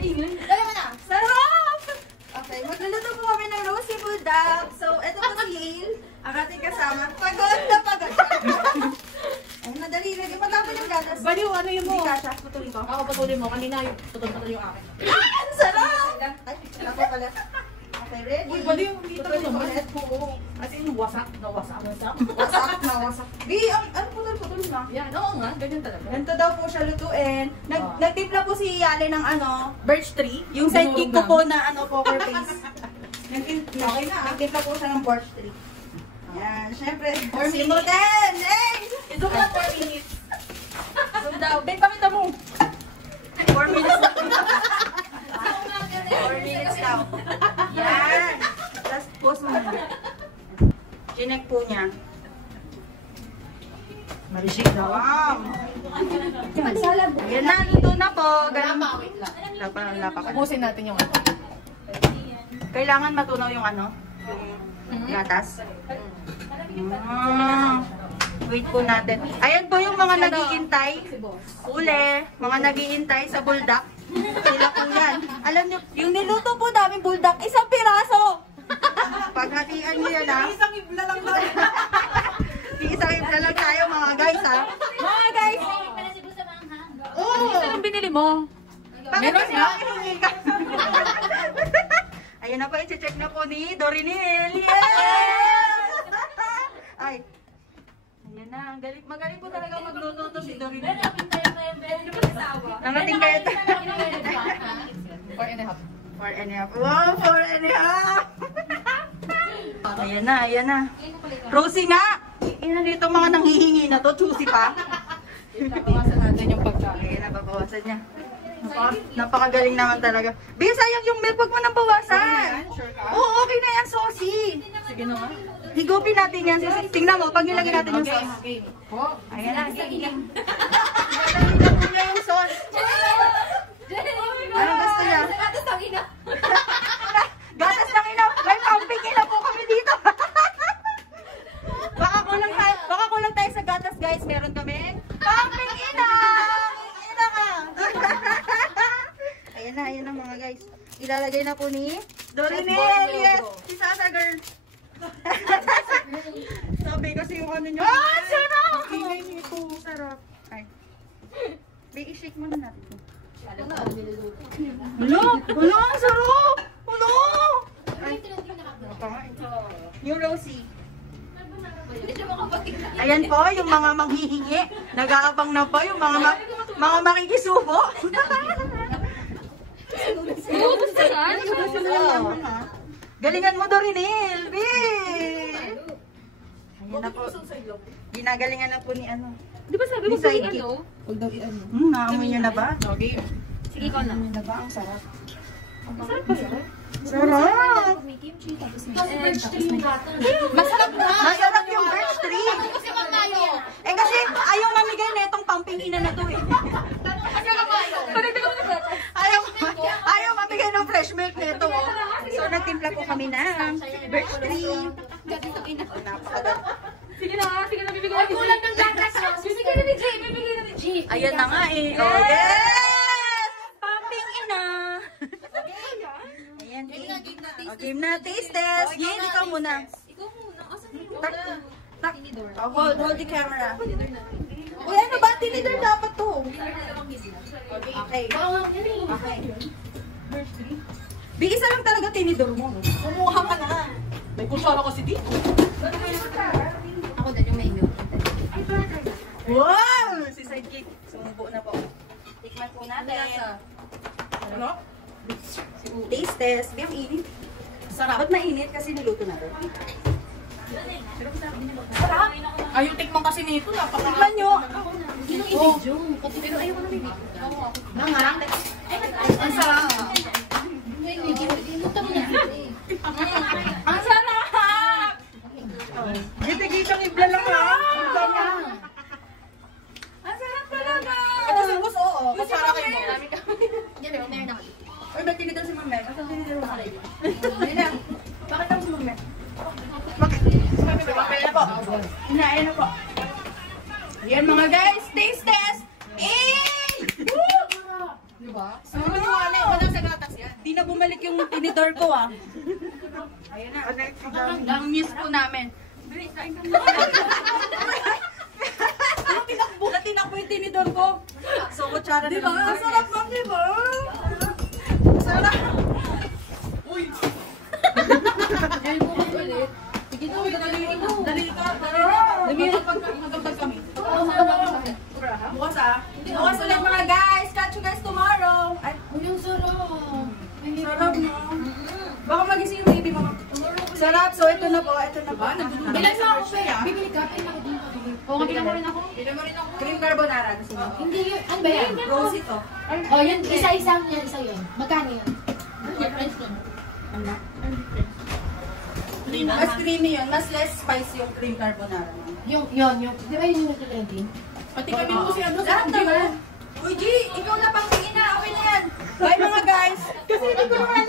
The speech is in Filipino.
Dali mo na. Sarap! Okay, magluluto po kami ng rosy bulldog. So, ito po si Yale, ang ating kasama. Pagod na pagod. Ay, madali rin. Matapon yung gatas. Baliw, ano yun mo? Hindi kasha, putulin ko. Ako, patuloy mo. Kanina yung patuloy yung akin. Ah! Sarap! Ay, ako pala. Okay, ready? Uy, baliw. Dito Putulin ko naman. ulit. Oo. As in, wasak. Nawasak. Wasak na wasak. Di, ano putol na? Yan, oo nga. Ganyan talaga. Ganito daw po siya lutuin. Nagtimpla po si Yale ng ano, Birch tree. yung sidekick ko po na ano, poker face. Nagtimpla po siya ng birch tree. Yan, syempre. Simutin! Hey! Ito mo lang 4 minutes. So daw. Ben, pakita mo. 4 minutes na. 4 minutes daw. Yan. Tapos post mo na. Chinek po niya. Marishik daw. Wow! Yan na, luto na po. Ganun. Wait lang. Lapa ka. Ubusin natin yung ano. Kailangan matunaw yung ano? Yung gatas. Wait po natin. Ayan po yung mga naghihintay. Uli, mga naghihintay sa buldak. Sila po yan. Alam nyo, yung niluto po namin buldak, isang piraso. Paghatian nyo yan ha. Isang ibla lang daw. Isang ibla lang tayo mga guys ha. Mga guys. Oo. Anong binili mo? Bakit Meron kasi na? makihingi ka? Ayun na po, i-check na po ni Dorinil. Yes! Ay. Ayan na, magaling po talaga magluto to si Dorinil. Nangating kayo ito. 4 and a half. 4 and a half. Wow, 4 and a half! Ayan na, ayan na. Rosie nga! Yan dito mga nanghihingi na to, choosy pa. Bawasan natin yung pagkain. Ayan na, babawasan niya. Napakagaling naman talaga. Bisa, sayang yung milk, wag mo nang bawasan. Sure ka? Oo, okay na yan, saucy. Sige na nga. Higupin natin yan. Tingnan mo, pag nilagay natin yung sauce. Okay. Oh. Ayan na. Nilagay po niya yung sauce. Anong gusto niya? Gatas ng ina. May pumping ina po kami dito. Baka kulang tayo sa gatas, guys. Meron kami pumping ina. Ina ka. Ayan na mga guys. Ilalagay na po ni Dorinel. Yes, si Sasa girl. Sabi kasi yung ano nyo. Ah, sarap! Ingay nito. Sarap. Ay. I-shake muna natin. Wala! Wala! Ang sarap! Wala! Ay. Yung Rosie. Ayan po, yung mga manghihingi. Nag-aabang na po yung mga makikisubo. Galingan mo, Dorinil! B! Ayan na po. Ginagalingan na po ni ano. Di ba sabi mo sa ano? Huwag daw i-ano. Naamoy nyo na ba? Okay. Sige, ikaw na. Naamoy na ba? Ang sarap. Masarap ba yan? Sarap! Masarap na! Masarap yung birch tree! Kasi mamayo! Eh kasi ayaw mamigay na itong pumping ina na to eh. Kasi mamayo! Ayaw mamigay ng fresh milk na ito. Oh. So nagtimpla po kami ng birch tree. Sige na, bibigyan natin. Kulang ng gatas. Bibigyan na ni G. Bibigyan na ni G. Ayan na nga eh. Oh, yes! Pumping ina! Ayan, game na. Taste test. Yin, ikaw muna. Hold the camera. Uy, ano ba? Tinidor dapat to. Okay. Isa lang talaga tinidor mo. Kumuha ka na. May kutsara kasi dito. Ako din yung menu. Wow! Si Sidekick. Sumubo na po. Tikman po natin. Ano? Taste test. Biyang init. Sarap. Ba't mainit? Kasi niluto na rin. Sarap. Ay, yung tikman kasi nito. Tikman nyo. Hindi nung i-video. Pero ayaw ko na may video. Nangang. Ang sarap. Ang sarap! Gita-gitang ibla lang ha. Ang sarap talaga. Ito si Bus, oo. Masarap kayo mo. Yan, meron ako. Uy, ba't tinidor si Mame? Asan tinidor mo? Ayun na. Bakit ako si Mame? Bakit na po? Hinain na po. Yan mga guys, taste test! Eh! Woo! Diba? Ano ba yung wala sa sa gatas yan. Di na bumalik yung tinidor ko ah. Ayan na. Ang miss po namin. Bilis, kain ka na. Tinakbo yung tinidor ko. So, kutsara na lang. Ang sarap ma'am, di ba? Sarap. Uy! Sige daw, dali mo. Dali ka. Magpag kami. Bukas ah. Bukas ulit mga guys. Catch you guys tomorrow. Ay, Yung sarap. sarap no. Baka magising yung baby mo. Sarap. So, ito na po. Ito na po. Bilang mo ako, Pe. Bibili ka, Pe. Oo, bigyan mo rin ako. Cream carbonara. Hindi yun. Ano ba yan? Rosy to. Oh, yun. Isa-isang yan. Isa yun. Magkano yun? Mas creamy yun. Mas less spicy yung cream carbonara. Yung. Di ba yun yung nagtitrending? Pati kami po si ano sa naman. Uy, G! Ikaw na pang tingin na. Okay na yan. Bye mga guys. Kasi hindi ko na